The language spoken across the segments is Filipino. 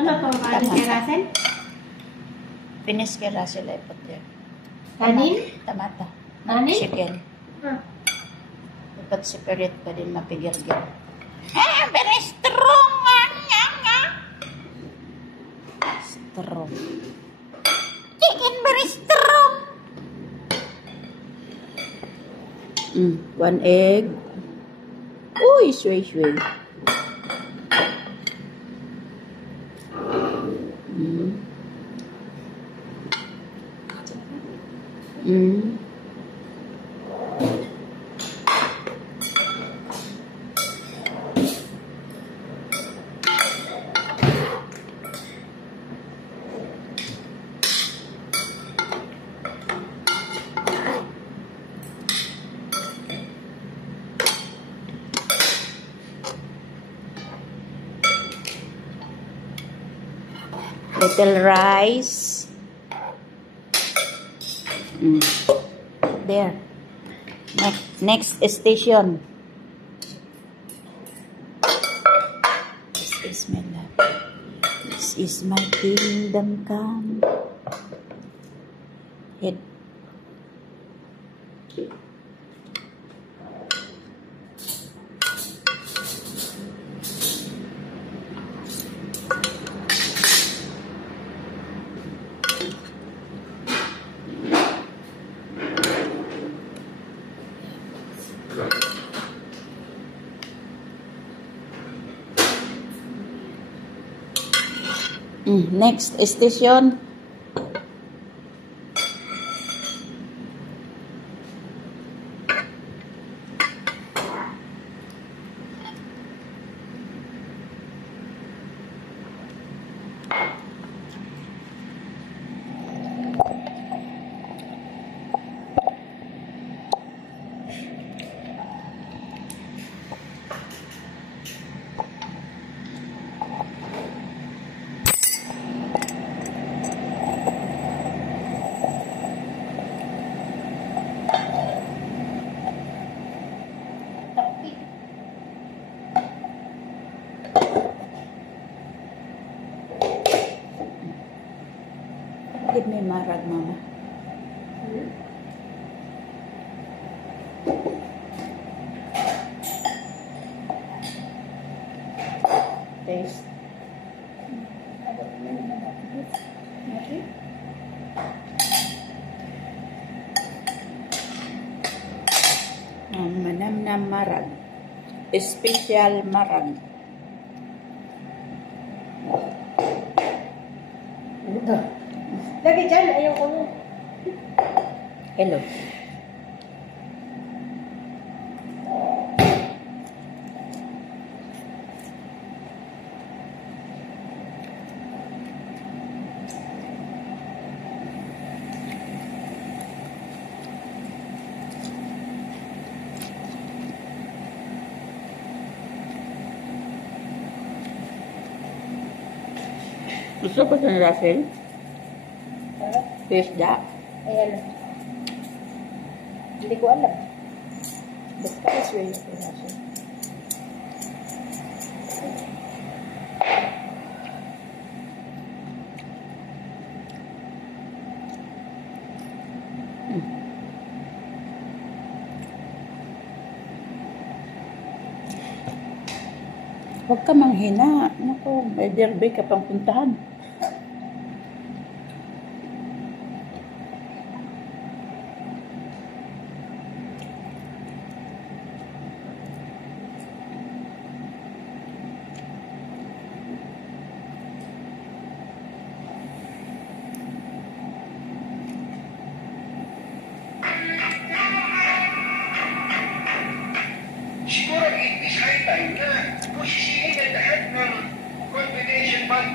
Ano to? Kanin kay Russell? Finish kay Russell ay put there. Kanin? Tamata. Kanin? Chicken. Dapat separate pa din mapigil-gil. Very strong! Strong. Chicken very strong! One egg. Uy, sway. Little rice. There. Next station. This is my love. This is my kingdom come. Head. Next station. Give me marag, mama. Taste. Manam marag. Special marag. Lagi dyan, ayaw ko mo. Hello. Gusto ko sa Russell? Fish da? Ayan. Hindi ko alam. Basta is way sa Russell. Huwag ka manghina. Naku, may derby ka pang puntahan. Siguro it is high time na pusisihin ang lahat ng confidential fund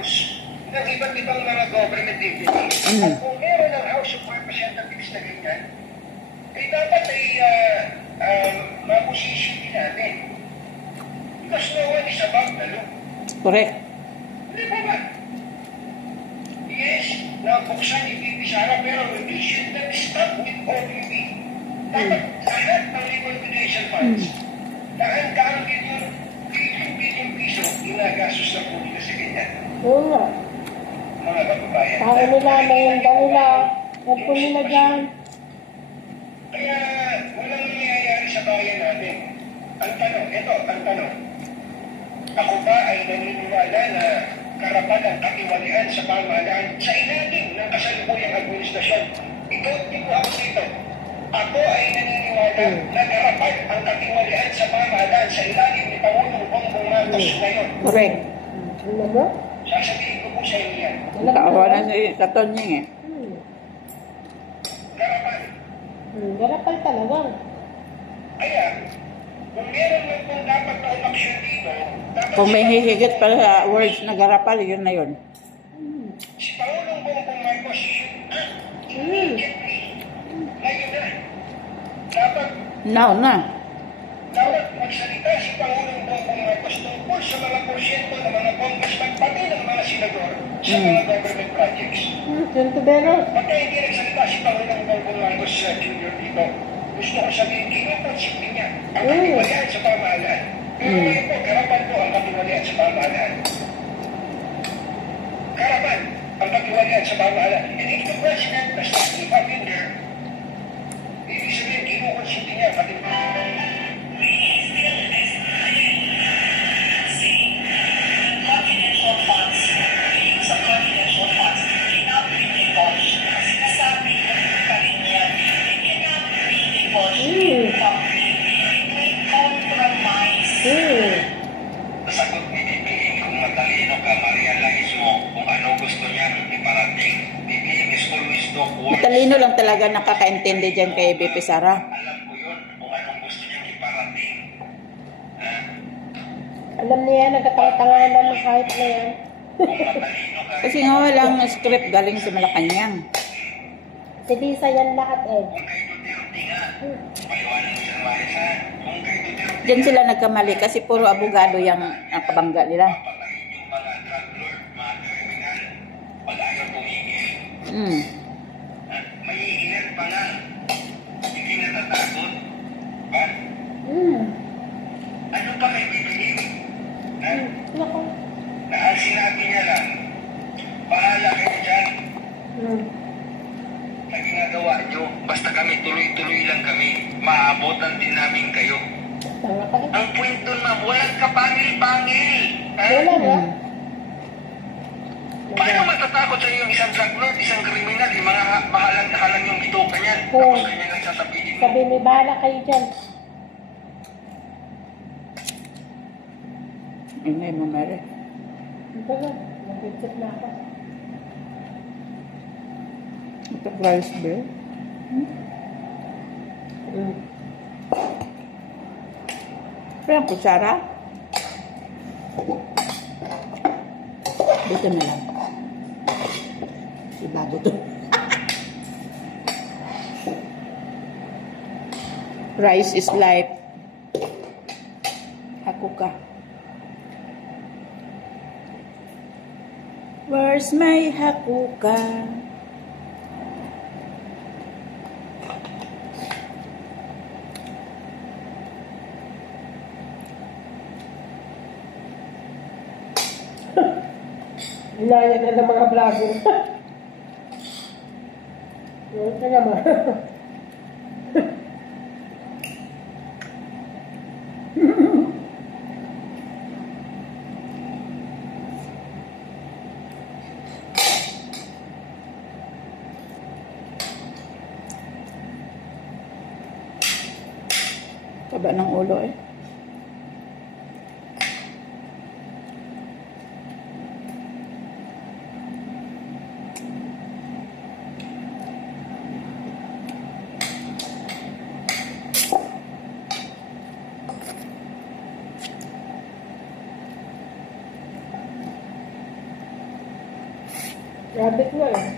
use ng iba't ibang mga government entities. At kung meron ng House of Representatives na ganyan, ay dapat ay mapusisyon din natin. Because no one is above the law. Correct. Hindi ba ba? Yes, nabuksan ibibisara pero we should not stop with OPP. Dapat lahat ng liquidation funds, daan dito, billion piso ginagawa. Oo nga. mga kababayan. Tao nila, mayanda nila. Aircon nila dyan. Kaya walang nangyayari sa bayan natin. Ang tanong. Ako ba ay naniniwala na karapat ang katiwalian sa pamahalaan sa ilalim ng kasalukuyang administrasyon? Ikaw ako dito. Ako ay naniniwala na karapat ang katiwalian sa pamahalaan sa ilalim ni Pangulong Bongbong Marcos ngayon. Correct. Ano mo? Sasabihin ko po sa inyo yan. Nakawa na si Katonying eh. Karapat. Garapan talaga. Kaya, kung meron man pong dapat na umaksyon dito, dapat Kung may hihigit pa sa words na garapal, yun na yun. si Pangulong Bongbong Marcos, immediately, ngayon na, Now na. dapat magsalita si Pangulong Bongbong Marcos tungkol sa mga porsyento ng mga congressman, pati ng mga senador sa mga government projects. Sentubero. Pagka hindi nagsalita si Pangulong Bongbong Marcos Jr. dito, gusto ko sabihin, kinukonsipin niya ang katiwalian sa pamahalaan. Pero ngayon po, karapan po ang katiwalian sa pamahalaan. Karapan ang katiwalian sa pamahalaan. And if the President does not live up in there, ibig sabihin, kinukonsipin niya ang katiwalian. Confidential funds, use of confidential funds, cannot be divulged. Sinasabi pa rin yan, it cannot be divulged publicly. It may compromise. Sagot ni BBM, kung matalino ka, ma-realize mo kung ano gusto niyang iparating. BBM is always talk words. Matalino lang talaga nakakaintindi dyan kay BP Sara. Alam ko yun kung anong gusto niyang iparating. Alam niya yan, nagkatanga-tangahan lang ng kahit na yan. Kung matalino ka, Kasi nga walang script galing sa Malacanang. Si Lisa yan lahat eh. kung kay Duterte nga, paliwanag mo siyang Marisa, kung kay Duterte Diyan sila nagkamali kasi puro abogado yung nakabangga nila. papatayin yung mga drug lord, mga kriminal, pag ayaw tumigil. May ilan pa nga, hindi natatakot. Ba? Ano pa may bibigin? Nako. Na ang sinabi niya lang, bahala kayo dyan. Na ginagawa nyo, basta kami tuloy-tuloy lang kami, maabotan din namin kayo. Tanga ka eh. Ang point doon, ma'am, walang kapangil-pangil. Wala nga. Paano matatakot sa iyo yung isang drug lord, isang kriminal, yung mga mahalang yung bituka niyan, Oo. tapos ganyan lang sasabihin mo. Sabi, may bahala kayo dyan. Ingay mo, Mary. Ito na. Nag-headset na ako. Ito rice beer. Pero ang kutsara, dito na lang. Ibago to. Rice is life. Hakuka. Where's my hakuka? Inaya na ng mga vlogger. Ito naman. Taba ng ulo eh. Rabbit nga eh.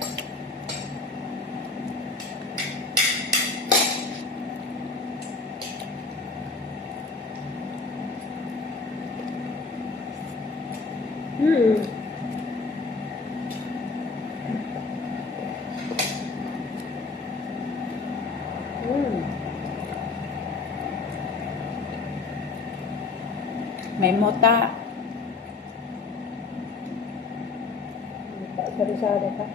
May mota. Sari-sari ka.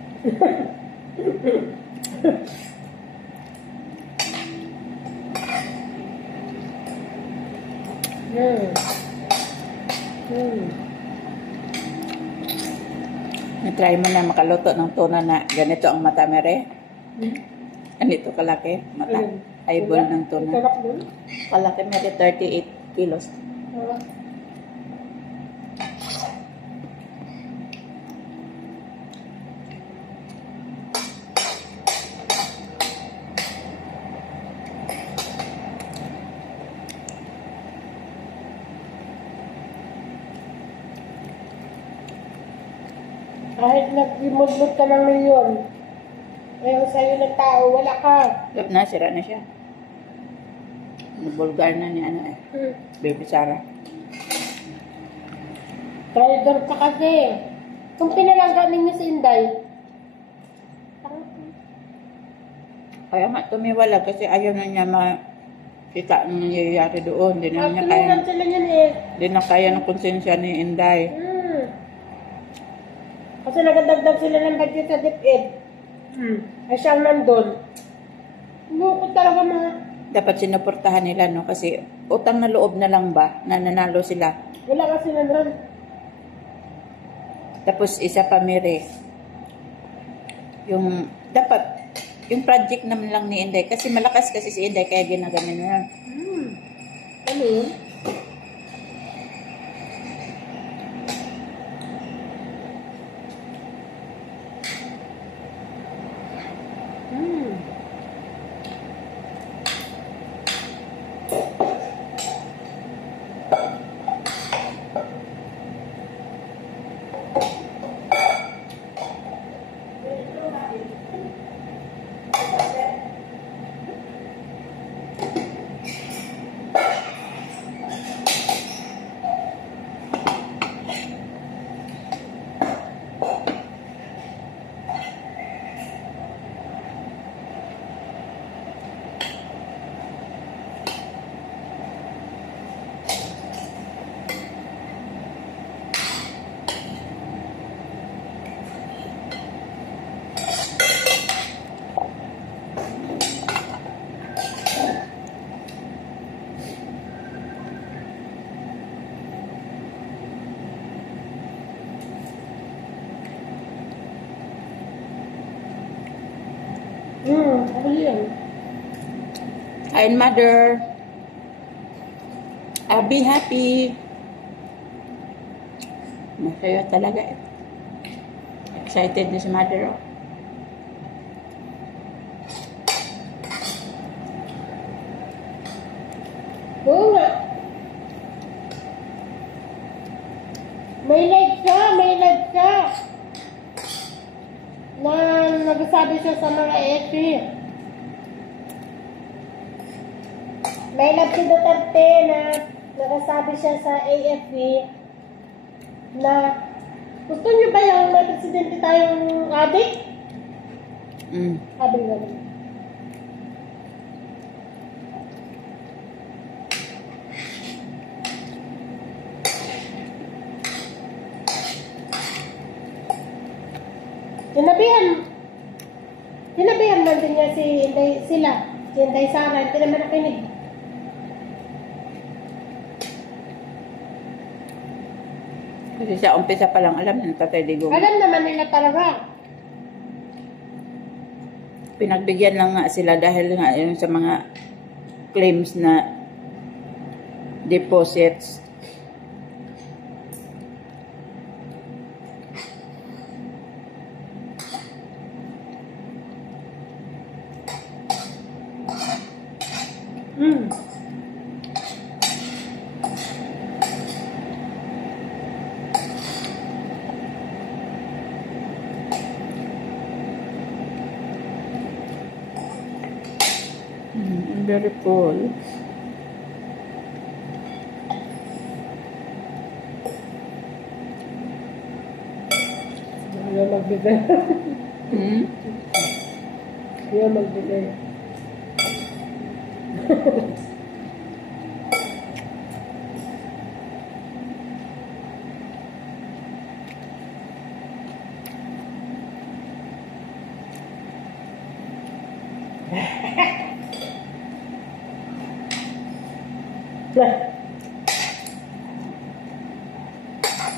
Na-try mo na makaluto ng tuna na ganito ang mata mere? Ganito kalaki? Mata? Eyeball ng tuna. Sarap dun. Kalaki mere 38 kilos. Kahit nag-imudlot ka ng milyon, ngayon sa'yo ng tao, wala ka. Lop na, sira na siya. Bulgar na ni ano eh. Baby Sarah. Trader ka kasi. Kung pinalangga ninyo si Inday, Kaya nga tumiwala kasi ayaw na niya makita ang nangyayari doon. Di na niya kaya, tulungan sila niyan eh. di na kaya ng konsensya ni Inday. Kasi nagadagdag sila ng budget sa DepEd. Ay siyang nandun. Lukot talaga mga. Dapat sinuportahan nila, no? Kasi utang na loob na lang ba na nanalo sila. Wala kasi nandun. Tapos isa pa mere. Yung, dapat, yung project naman lang ni Inday. Kasi malakas kasi si Inday kaya ginaganon niya. Ano yun? Ako yun. Hi, mother. I'll be happy. Masaya talaga eh. Excited na si mother. Oh. Oo nga. May live siya. Na nagsasabi siya sa mga FB. May live si Duterte na nagsasabi siya sa AFP na gusto niyo ba yung may presidente tayong adik? Sabi nga. Sinabihan man din niya si Inday Sara, hindi naman nakinig. Kasi sa umpisa pa lang alam ng Tatay Digong. Alam naman nila talaga. Pinagbigyan lang nga sila dahil nga yun sa mga claims na deposits. Very full. Ayaw magbigay. Hmm? Ayaw magbigay.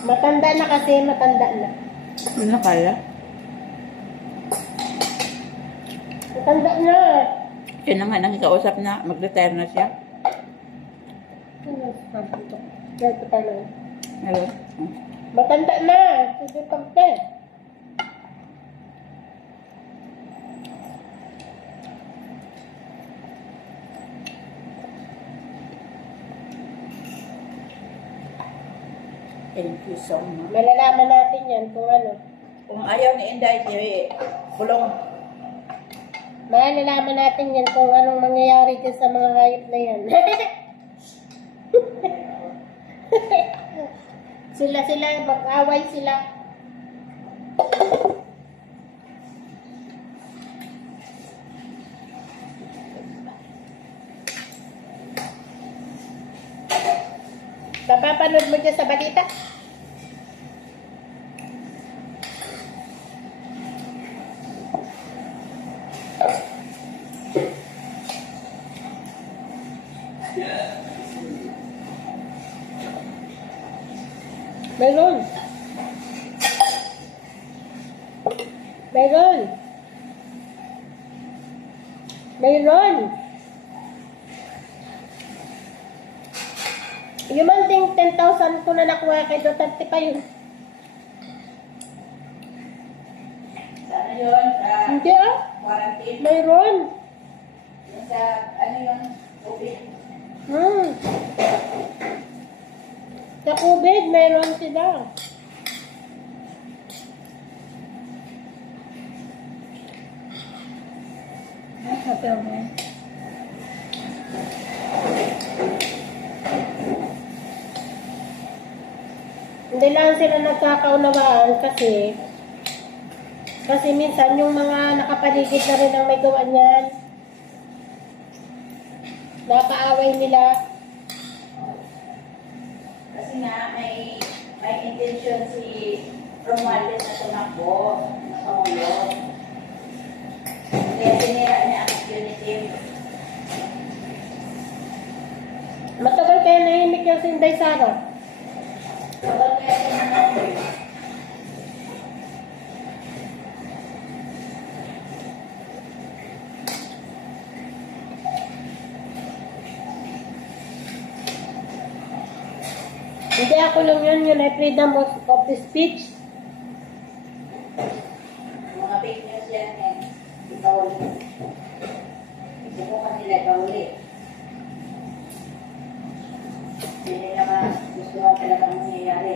Matanda na kasi, matanda na. Ano na kaya? Matanda na. Siya na nga nang ikausap na mag-retire na siya. Ito pa na. Hello? Matanda na. Sige pagte. Thank you so much. Malalaman natin yan kung ano. Kung ayaw ni Inday, bulong. Malalaman natin yan kung anong mangyayari dyan sa mga hayop na yan. sila, mag-away sila. Napapanood mo dyan sa balita? Meron. Meron. Meron. Yung manting 10,000 ko na nakuha kay Duterte pa yun. Sana yun? Hindi ah. Quarantine? Meron. Sa, ano yun? COVID? Sa COVID, meron sila. Hotel mo. Hindi lang sila nagkakaunawaan kasi minsan yung mga nakapaligid na rin ang may gawa niyan. Nakaaway nila. Kasi nga, may intention si Romualdez na tumakbo na Pangulo. Kaya sinira niya ang unity. Matagal kaya nahimik yung si Inday Sara. Kapag kaya sinanong Hindi ako lang yun ay freedom of the speech. mga fake news yan eh. Ikaw ulit. Subukan nila ikaw ulit. Hindi nila gustuhan talagang nangyayari.